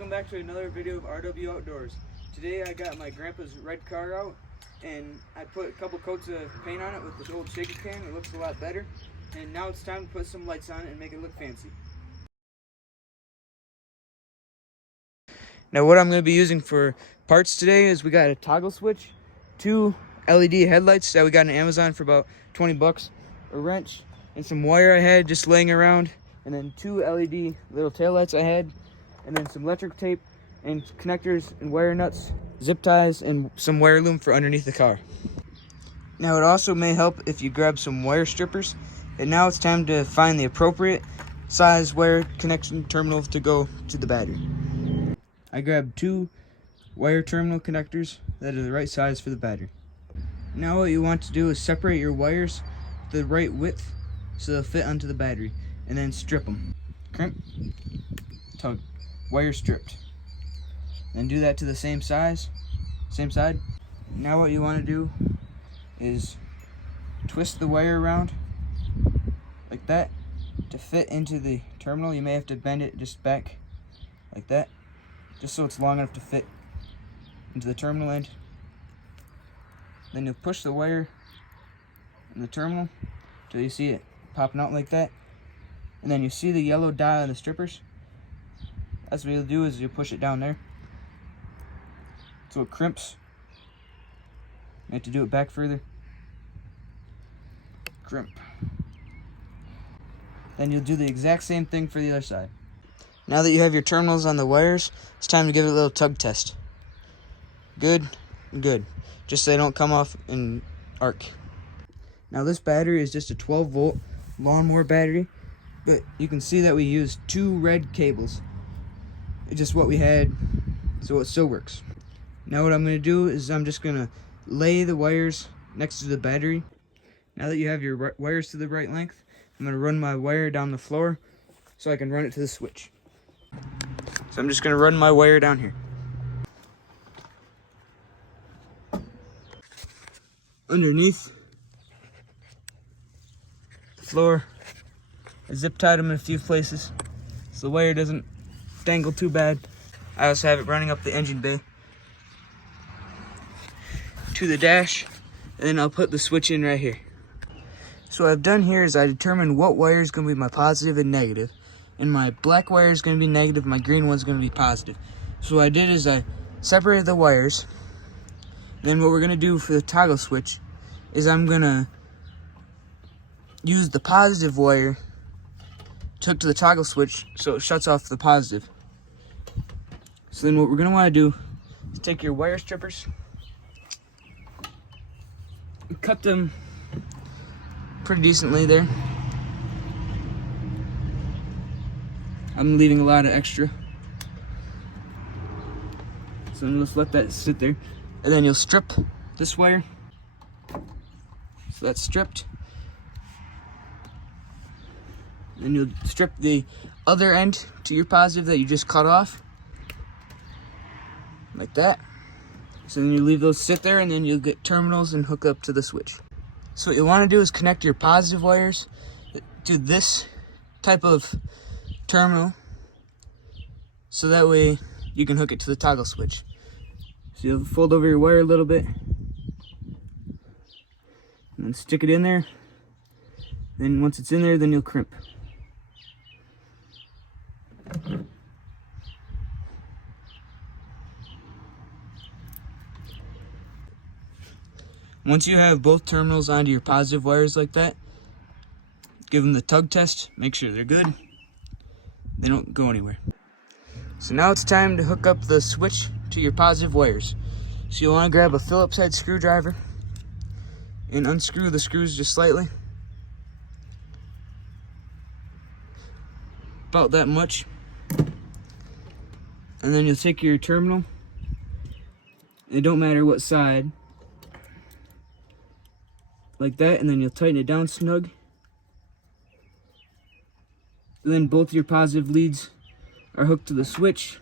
Welcome back to another video of RW Outdoors. Today I got my grandpa's red car out and I put a couple coats of paint on it with this old shaker can. It looks a lot better. And now it's time to put some lights on it and make it look fancy. Now what I'm going to be using for parts today is we got a toggle switch, 2 LED headlights that we got on Amazon for about 20 bucks, a wrench, and some wire I had just laying around, and then 2 LED little taillights I had, and then some electric tape and connectors and wire nuts, zip ties, and some wire loom for underneath the car. Now it also may help if you grab some wire strippers. And now it's time to find the appropriate size wire connection terminal to go to the battery. I grabbed 2 wire terminal connectors that are the right size for the battery. Now what you want to do is separate your wires to the right width so they'll fit onto the battery, and then strip them. Crimp, tug, wire stripped. Then do that to the same size, same side. Now what you want to do is twist the wire around like that to fit into the terminal. You may have to bend it just back like that, just so it's long enough to fit into the terminal end. Then you'll push the wire in the terminal till you see it popping out like that, and then you see the yellow dot on the strippers. That's what you'll do, is you push it down there so it crimps. You have to do it back further. Crimp. Then you'll do the exact same thing for the other side. Now that you have your terminals on the wires, it's time to give it a little tug test. Good, good. Just so they don't come off and arc. Now this battery is just a 12-volt lawnmower battery, but you can see that we used 2 red cables. It's just what we had, so it still works. Now what I'm going to do is I'm just going to lay the wires next to the battery. Now that you have your wires to the right length, I'm going to run my wire down the floor so I can run it to the switch. So I'm just going to run my wire down here. Underneath the floor, I zip tied them in a few places so the wire doesn't dangle too bad. I also have it running up the engine bay to the dash, and then I'll put the switch in right here. So what I've done here is I determined what wire is going to be my positive and negative, and my black wire is going to be negative, my green one's going to be positive. So what I did is I separated the wires. Then what we're going to do for the toggle switch is I'm going to use the positive wire to hook to the toggle switch so it shuts off the positive. So then what we're going to want to do is take your wire strippers and cut them pretty decently there. I'm leaving a lot of extra, so then let's let that sit there. And then you'll strip this wire, so that's stripped. Then you'll strip the other end to your positive that you just cut off, like that. So then you leave those sit there, and then you'll get terminals and hook up to the switch. So what you want to do is connect your positive wires to this type of terminal, so that way you can hook it to the toggle switch. So you'll fold over your wire a little bit, and then stick it in there. Then once it's in there, then you'll crimp. Once you have both terminals onto your positive wires like that, give them the tug test, make sure they're good. They don't go anywhere. So now it's time to hook up the switch to your positive wires. So you'll want to grab a Phillips head screwdriver and unscrew the screws just slightly. About that much. And then you'll take your terminal, it don't matter what side, like that, and then you'll tighten it down snug. And then both your positive leads are hooked to the switch.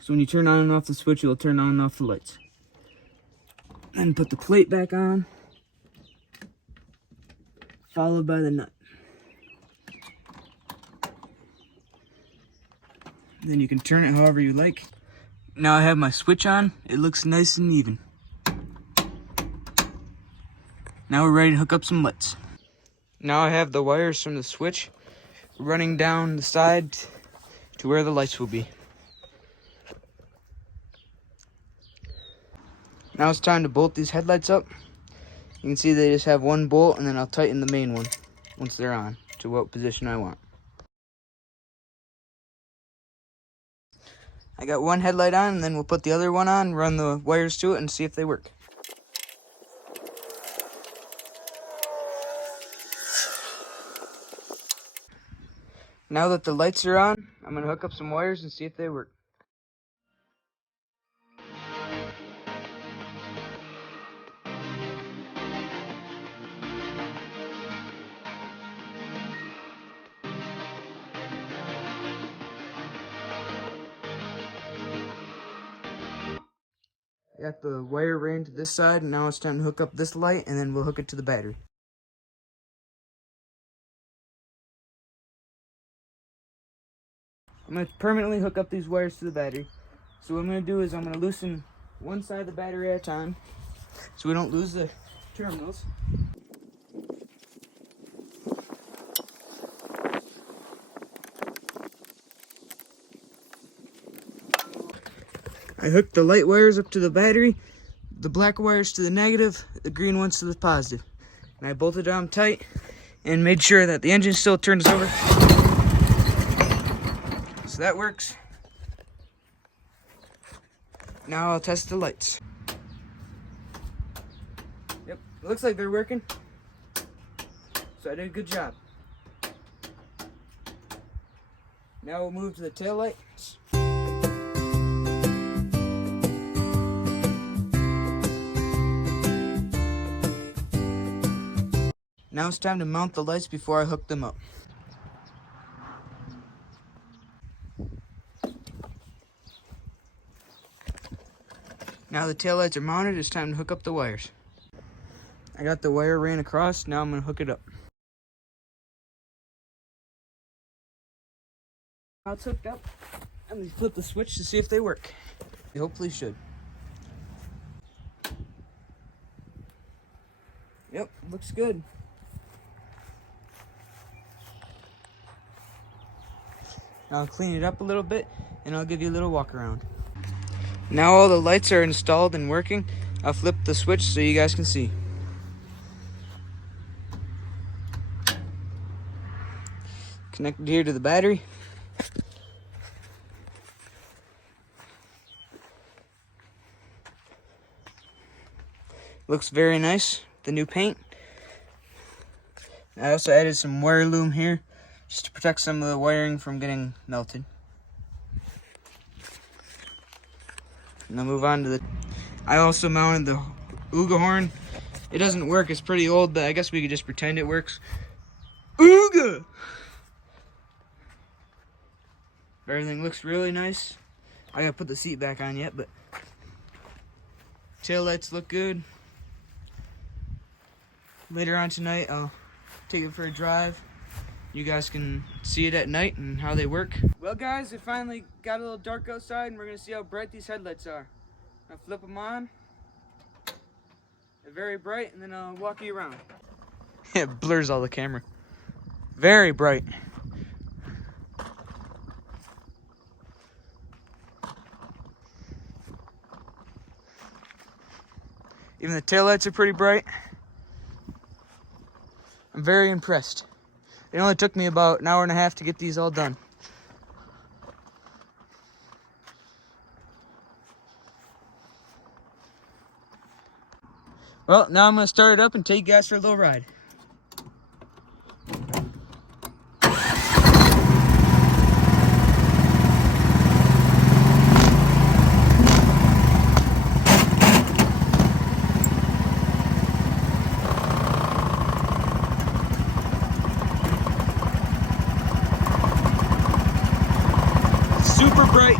So when you turn on and off the switch, it'll turn on and off the lights. Then put the plate back on, followed by the nut. Then you can turn it however you like. Now I have my switch on. It looks nice and even. Now we're ready to hook up some lights. Now I have the wires from the switch running down the side to where the lights will be. Now it's time to bolt these headlights up. You can see they just have one bolt, and then I'll tighten the main one once they're on to what position I want. I got one headlight on, and then we'll put the other one on, run the wires to it, and see if they work. Now that the lights are on, I'm going to hook up some wires and see if they work. I got the wire ran to this side, and now it's time to hook up this light, and then we'll hook it to the battery. I'm going to permanently hook up these wires to the battery. So what I'm going to do is I'm going to loosen one side of the battery at a time so we don't lose the terminals. I hooked the light wires up to the battery, the black wires to the negative, the green ones to the positive. And I bolted them tight and made sure that the engine still turns over. So that works. Now I'll test the lights. Yep, it looks like they're working. So I did a good job. Now we'll move to the tail lights. Now it's time to mount the lights before I hook them up. Now the taillights are mounted, it's time to hook up the wires. I got the wire ran across, now I'm going to hook it up. Now it's hooked up. I'm going to flip the switch to see if they work. They hopefully should. Yep, looks good. Now I'll clean it up a little bit and I'll give you a little walk around. Now all the lights are installed and working. I'll flip the switch so you guys can see. Connected here to the battery. Looks very nice, the new paint. I also added some wire loom here just to protect some of the wiring from getting melted. And I'll move on to the... I also mounted the Ooga horn. It doesn't work, it's pretty old, but I guess we could just pretend it works. Ooga! Everything looks really nice. I gotta put the seat back on yet, but... tail lights look good. Later on tonight, I'll take it for a drive. You guys can see it at night and how they work. Well guys, it finally got a little dark outside and we're gonna see how bright these headlights are. I'll flip them on. They're very bright, and then I'll walk you around. It blurs all the camera. Very bright. Even the taillights are pretty bright. I'm very impressed. It only took me about an hour and a half to get these all done. Well, now I'm going to start it up and take you guys for a little ride. Super bright.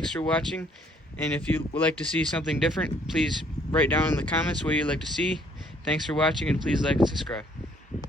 Thanks for watching, and if you would like to see something different, please write down in the comments what you'd like to see. Thanks for watching, and please like and subscribe.